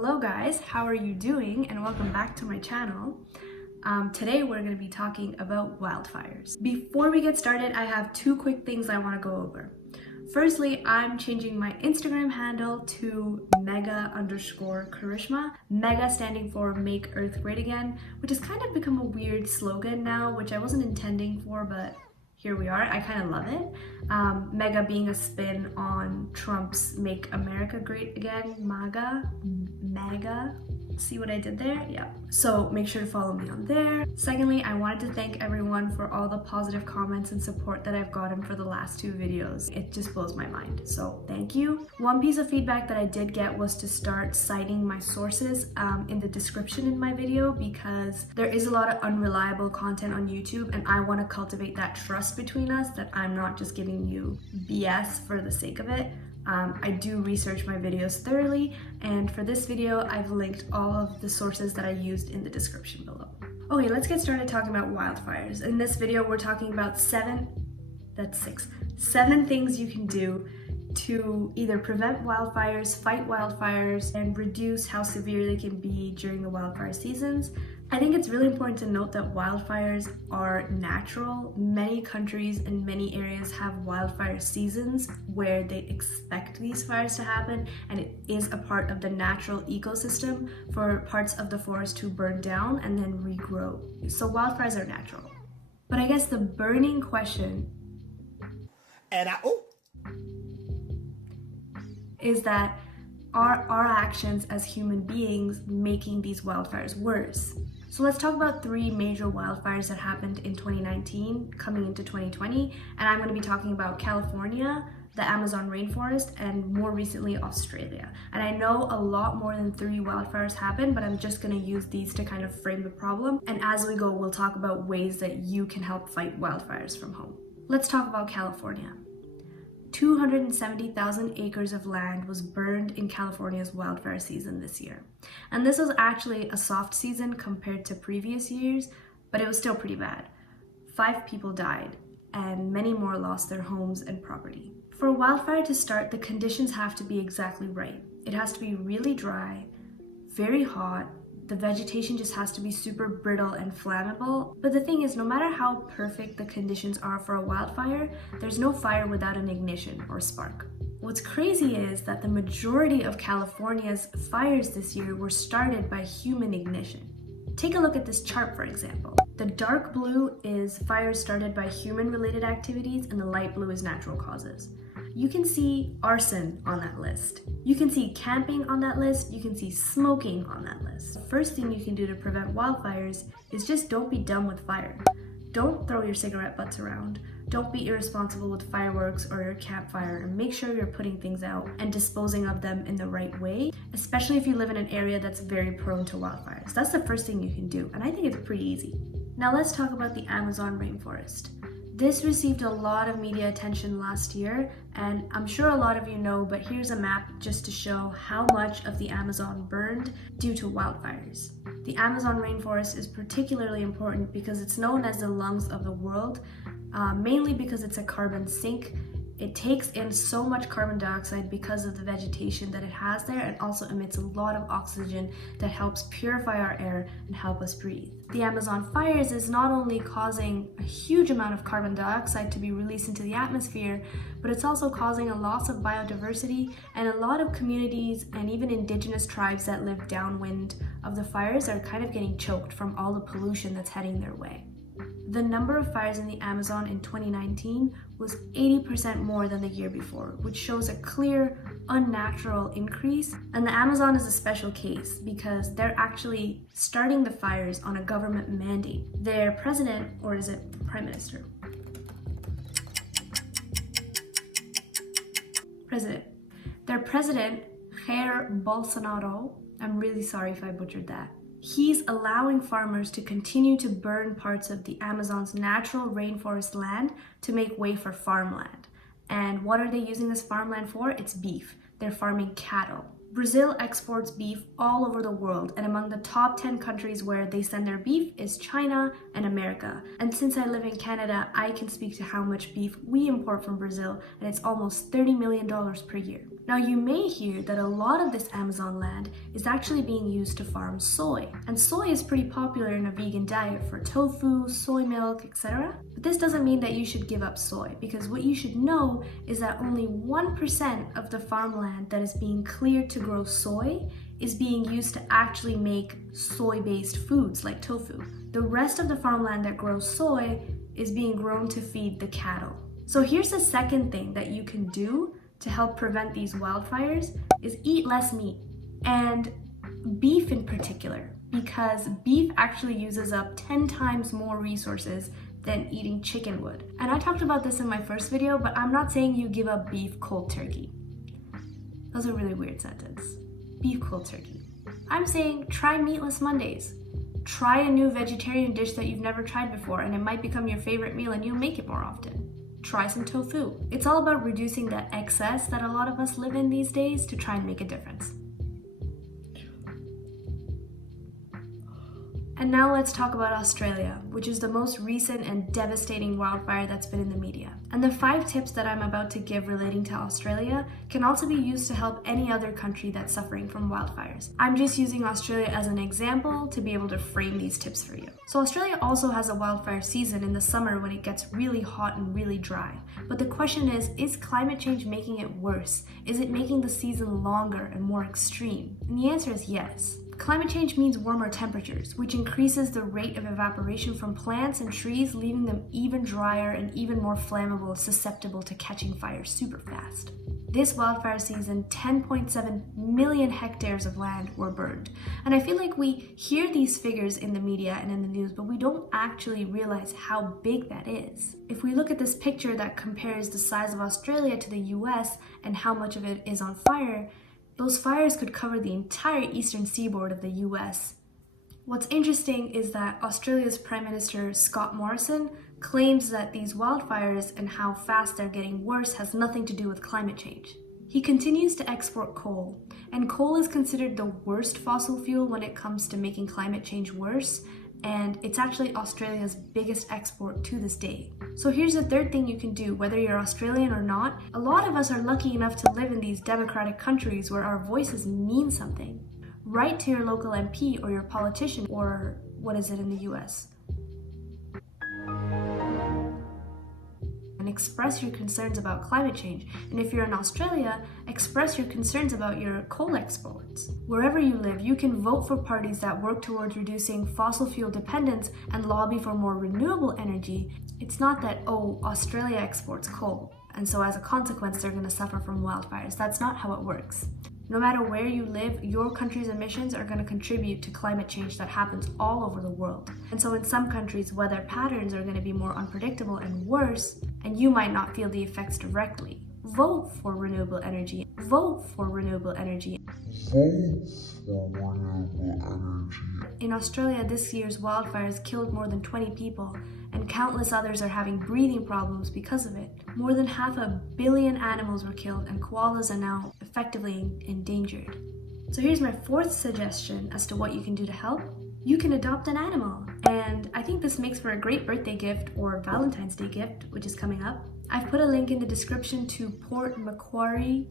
Hello guys, how are you doing? And welcome back to my channel. Today we're going to be talking about wildfires. Before we get started, I have two quick things I want to go over. Firstly, I'm changing my Instagram handle to mega_Karishma. Mega standing for Make Earth Great Again, which has kind of become a weird slogan now, which I wasn't intending for, but here we are. I kind of love it. Mega being a spin on Trump's Make America Great Again, MAGA. See what I did there? Yeah. So make sure to follow me on there. Secondly, I wanted to thank everyone for all the positive comments and support that I've gotten for the last two videos. It just blows my mind. So thank you. One piece of feedback that I did get was to start citing my sources in the description in my video, because there is a lot of unreliable content on YouTube and I want to cultivate that trust between us, that I'm not just giving you BS for the sake of it. I do research my videos thoroughly, and for this video, I've linked all of the sources that I used in the description below. Okay, let's get started talking about wildfires. In this video, we're talking about seven things you can do to either prevent wildfires, fight wildfires, and reduce how severe they can be during the wildfire seasons. I think it's really important to note that wildfires are natural. Many countries and many areas have wildfire seasons where they expect these fires to happen, and it is a part of the natural ecosystem for parts of the forest to burn down and then regrow. So wildfires are natural. But I guess the burning question is that are our actions as human beings making these wildfires worse? So let's talk about three major wildfires that happened in 2019 coming into 2020, and I'm going to be talking about California, the Amazon rainforest, and more recently Australia. And I know a lot more than three wildfires happened, but I'm just going to use these to kind of frame the problem, and as we go we'll talk about ways that you can help fight wildfires from home. Let's talk about California. 270,000 acres of land was burned in California's wildfire season this year. And this was actually a soft season compared to previous years, but it was still pretty bad. 5 people died, and many more lost their homes and property. For a wildfire to start, the conditions have to be exactly right. It has to be really dry, very hot. The vegetation just has to be super brittle and flammable. But the thing is, no matter how perfect the conditions are for a wildfire, there's no fire without an ignition or spark. What's crazy is that the majority of California's fires this year were started by human ignition. Take a look at this chart, for example. The dark blue is fires started by human-related activities, and the light blue is natural causes. You can see arson on that list. You can see camping on that list. You can see smoking on that list. The first thing you can do to prevent wildfires is just don't be dumb with fire. Don't throw your cigarette butts around. Don't be irresponsible with fireworks or your campfire, and make sure you're putting things out and disposing of them in the right way, especially if you live in an area that's very prone to wildfires. That's the first thing you can do, and I think it's pretty easy. Now let's talk about the Amazon rainforest. This received a lot of media attention last year, and I'm sure a lot of you know, but here's a map just to show how much of the Amazon burned due to wildfires. The Amazon rainforest is particularly important because it's known as the lungs of the world, mainly because it's a carbon sink. It takes in so much carbon dioxide because of the vegetation that it has there, and also emits a lot of oxygen that helps purify our air and help us breathe. The Amazon fires is not only causing a huge amount of carbon dioxide to be released into the atmosphere, but it's also causing a loss of biodiversity, and a lot of communities and even indigenous tribes that live downwind of the fires are kind of getting choked from all the pollution that's heading their way. The number of fires in the Amazon in 2019 was 80% more than the year before, which shows a clear, unnatural increase. And the Amazon is a special case because they're actually starting the fires on a government mandate. Their president, or is it prime minister? Their president, Jair Bolsonaro, I'm really sorry if I butchered that. He's allowing farmers to continue to burn parts of the Amazon's natural rainforest land to make way for farmland. And what are they using this farmland for? It's beef. They're farming cattle. Brazil exports beef all over the world, and among the top 10 countries where they send their beef is China and America. And since I live in Canada, I can speak to how much beef we import from Brazil, and it's almost $30 million per year. Now, you may hear that a lot of this Amazon land is actually being used to farm soy, and soy is pretty popular in a vegan diet for tofu, soy milk, etc. But this doesn't mean that you should give up soy, because what you should know is that only 1% of the farmland that is being cleared to grow soy is being used to actually make soy-based foods like tofu. The rest of the farmland that grows soy is being grown to feed the cattle. So here's the second thing that you can do to help prevent these wildfires is eat less meat, and beef in particular, because beef actually uses up 10 times more resources than eating chicken would. And I talked about this in my first video, but I'm not saying you give up beef cold turkey. That was a really weird sentence. Beef cold turkey. I'm saying try meatless Mondays. Try a new vegetarian dish that you've never tried before, and it might become your favorite meal and you'll make it more often. Try some tofu. It's all about reducing the excess that a lot of us live in these days to try and make a difference. And now let's talk about Australia, which is the most recent and devastating wildfire that's been in the media. And the 5 tips that I'm about to give relating to Australia can also be used to help any other country that's suffering from wildfires. I'm just using Australia as an example to be able to frame these tips for you. So Australia also has a wildfire season in the summer when it gets really hot and really dry. But the question is climate change making it worse? Is it making the season longer and more extreme? And the answer is yes. Climate change means warmer temperatures, which increases the rate of evaporation from plants and trees, leaving them even drier and even more flammable, susceptible to catching fire super fast. This wildfire season, 10.7 million hectares of land were burned. And I feel like we hear these figures in the media and in the news, but we don't actually realize how big that is. If we look at this picture that compares the size of Australia to the US and how much of it is on fire, those fires could cover the entire eastern seaboard of the US. What's interesting is that Australia's Prime Minister Scott Morrison claims that these wildfires and how fast they're getting worse has nothing to do with climate change. He continues to export coal, and coal is considered the worst fossil fuel when it comes to making climate change worse, and it's actually Australia's biggest export to this day. So here's the third thing you can do, whether you're Australian or not. A lot of us are lucky enough to live in these democratic countries where our voices mean something. Write to your local MP or your politician, or what is it in the US? And express your concerns about climate change. And if you're in Australia, express your concerns about your coal exports. Wherever you live, you can vote for parties that work towards reducing fossil fuel dependence and lobby for more renewable energy. It's not that, oh, Australia exports coal, and so as a consequence, they're going to suffer from wildfires. That's not how it works. No matter where you live, your country's emissions are going to contribute to climate change that happens all over the world. And so in some countries, weather patterns are going to be more unpredictable and worse, and you might not feel the effects directly. Vote for renewable energy. Vote for renewable energy. Vote for renewable energy. In Australia, this year's wildfires killed more than 20 people, and countless others are having breathing problems because of it. More than 500 million animals were killed, and koalas are now effectively endangered. So here's my 4th suggestion as to what you can do to help. You can adopt an animal, and I think this makes for a great birthday gift or Valentine's Day gift, which is coming up. I've put a link in the description to Port Macquarie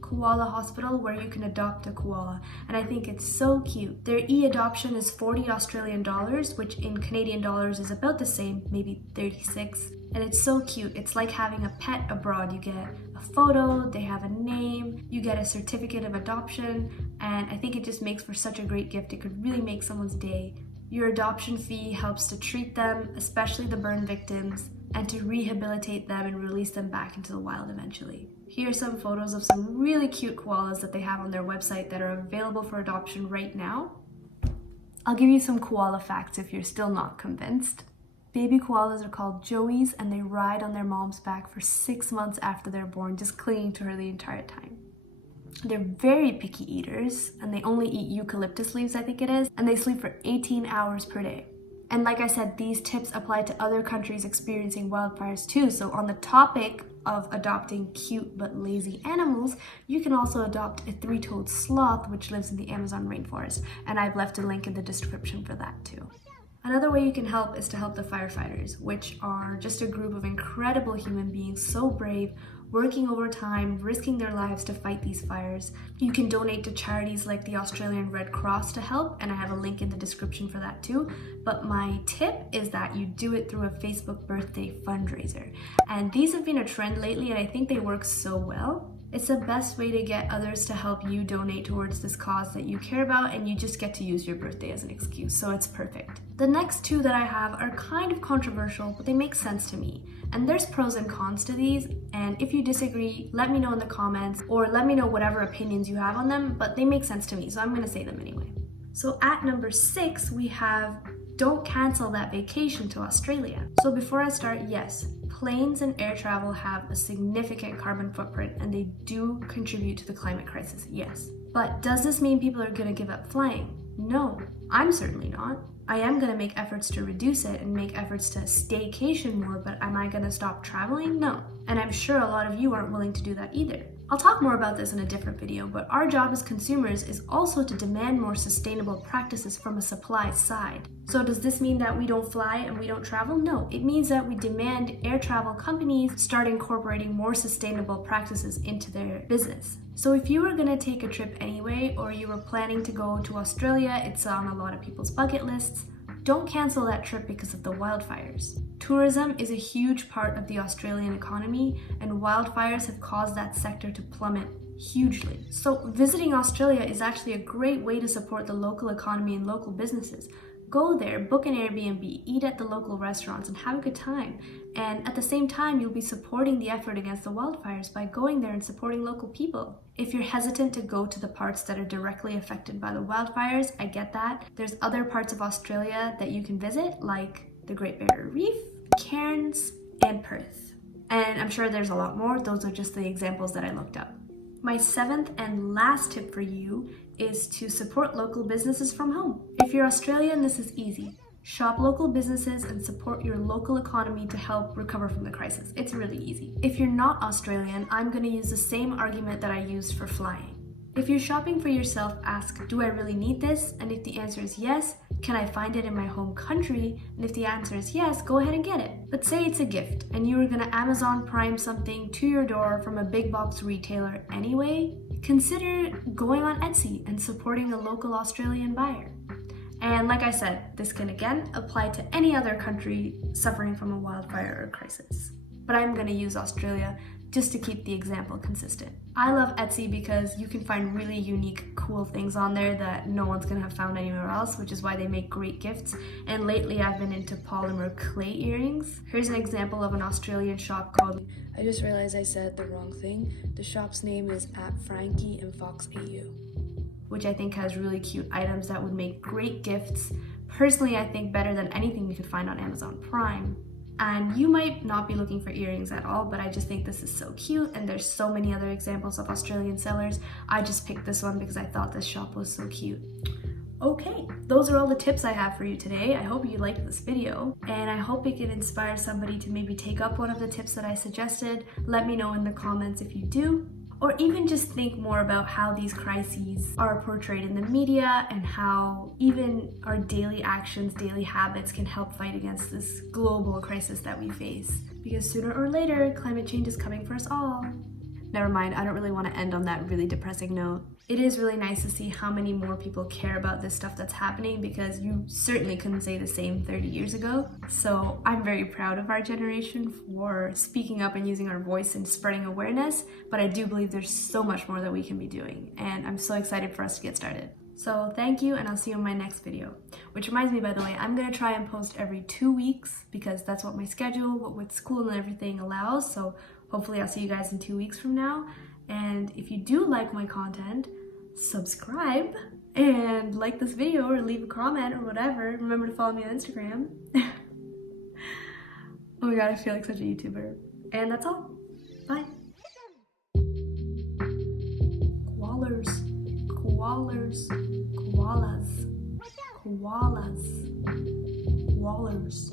Koala Hospital where you can adopt a koala, and I think it's so cute. Their e-adoption is $40 Australian dollars, which in Canadian dollars is about the same, maybe 36, and it's so cute. It's like having a pet abroad. You get a photo, they have a name, you get a certificate of adoption, and I think it just makes for such a great gift. It could really make someone's day. Your adoption fee helps to treat them, especially the burn victims, and to rehabilitate them and release them back into the wild eventually. Here are some photos of some really cute koalas that they have on their website that are available for adoption right now. I'll give you some koala facts if you're still not convinced. Baby koalas are called joeys, and they ride on their mom's back for 6 months after they're born, just clinging to her the entire time. They're very picky eaters, and they only eat eucalyptus leaves, I think it is, and they sleep for 18 hours per day. And like I said, these tips apply to other countries experiencing wildfires too. So on the topic of adopting cute but lazy animals, you can also adopt a three-toed sloth which lives in the Amazon rainforest, and I've left a link in the description for that too. Another way you can help is to help the firefighters, which are just a group of incredible human beings, so brave, working overtime, risking their lives to fight these fires. You can donate to charities like the Australian Red Cross to help, and I have a link in the description for that too. But my tip is that you do it through a Facebook birthday fundraiser. And these have been a trend lately, and I think they work so well. It's the best way to get others to help you donate towards this cause that you care about, and you just get to use your birthday as an excuse, so it's perfect. The next two that I have are kind of controversial, but they make sense to me. And there's pros and cons to these, and if you disagree, let me know in the comments, or let me know whatever opinions you have on them, but they make sense to me, so I'm gonna say them anyway. So at number 6, we have don't cancel that vacation to Australia. So before I start, yes, planes and air travel have a significant carbon footprint and they do contribute to the climate crisis, yes. But does this mean people are gonna give up flying? No, I'm certainly not. I am gonna make efforts to reduce it and make efforts to staycation more, but am I gonna stop traveling? No. And I'm sure a lot of you aren't willing to do that either. I'll talk more about this in a different video, but our job as consumers is also to demand more sustainable practices from a supply side. So does this mean that we don't fly and we don't travel? No, it means that we demand air travel companies start incorporating more sustainable practices into their business. So if you were gonna take a trip anyway, or you were planning to go to Australia, it's on a lot of people's bucket lists, don't cancel that trip because of the wildfires. Tourism is a huge part of the Australian economy, and wildfires have caused that sector to plummet hugely. So visiting Australia is actually a great way to support the local economy and local businesses. Go there, book an Airbnb, eat at the local restaurants, and have a good time. And at the same time, you'll be supporting the effort against the wildfires by going there and supporting local people. If you're hesitant to go to the parts that are directly affected by the wildfires, I get that. There's other parts of Australia that you can visit, like the Great Barrier Reef, Cairns, and Perth. And I'm sure there's a lot more. Those are just the examples that I looked up. My 7th and last tip for you is to support local businesses from home. If you're Australian, this is easy. Shop local businesses and support your local economy to help recover from the crisis. It's really easy. If you're not Australian, I'm going to use the same argument that I used for flying. If you're shopping for yourself, ask, do I really need this? And if the answer is yes, can I find it in my home country? And if the answer is yes, go ahead and get it. But say it's a gift and you were gonna Amazon Prime something to your door from a big box retailer anyway, consider going on Etsy and supporting a local Australian buyer. And like I said, this can again apply to any other country suffering from a wildfire or crisis. But I'm gonna use Australia just to keep the example consistent. I love Etsy because you can find really unique, cool things on there that no one's gonna have found anywhere else, which is why they make great gifts. And lately I've been into polymer clay earrings. Here's an example of an Australian shop called... I just realized I said the wrong thing. The shop's name is at Frankie and Fox AU. Which I think has really cute items that would make great gifts. Personally, I think better than anything you could find on Amazon Prime. And you might not be looking for earrings at all, but I just think this is so cute, and there's so many other examples of Australian sellers. I just picked this one because I thought this shop was so cute. Okay, those are all the tips I have for you today. I hope you liked this video, and I hope it can inspire somebody to maybe take up one of the tips that I suggested. Let me know in the comments if you do. Or even just think more about how these crises are portrayed in the media and how even our daily actions, daily habits can help fight against this global crisis that we face. Because sooner or later, climate change is coming for us all. Never mind, I don't really want to end on that really depressing note. It is really nice to see how many more people care about this stuff that's happening, because you certainly couldn't say the same 30 years ago. So I'm very proud of our generation for speaking up and using our voice and spreading awareness, but I do believe there's so much more that we can be doing, and I'm so excited for us to get started. So thank you, and I'll see you in my next video. Which reminds me, by the way, I'm gonna try and post every 2 weeks because that's what my schedule, what with school and everything allows. So hopefully I'll see you guys in 2 weeks from now. And if you do like my content, subscribe and like this video or leave a comment or whatever. Remember to follow me on Instagram. Oh my god, I feel like such a YouTuber. And that's all. Bye. Koalas. Koalas. Koalas. Koalas. Wallers.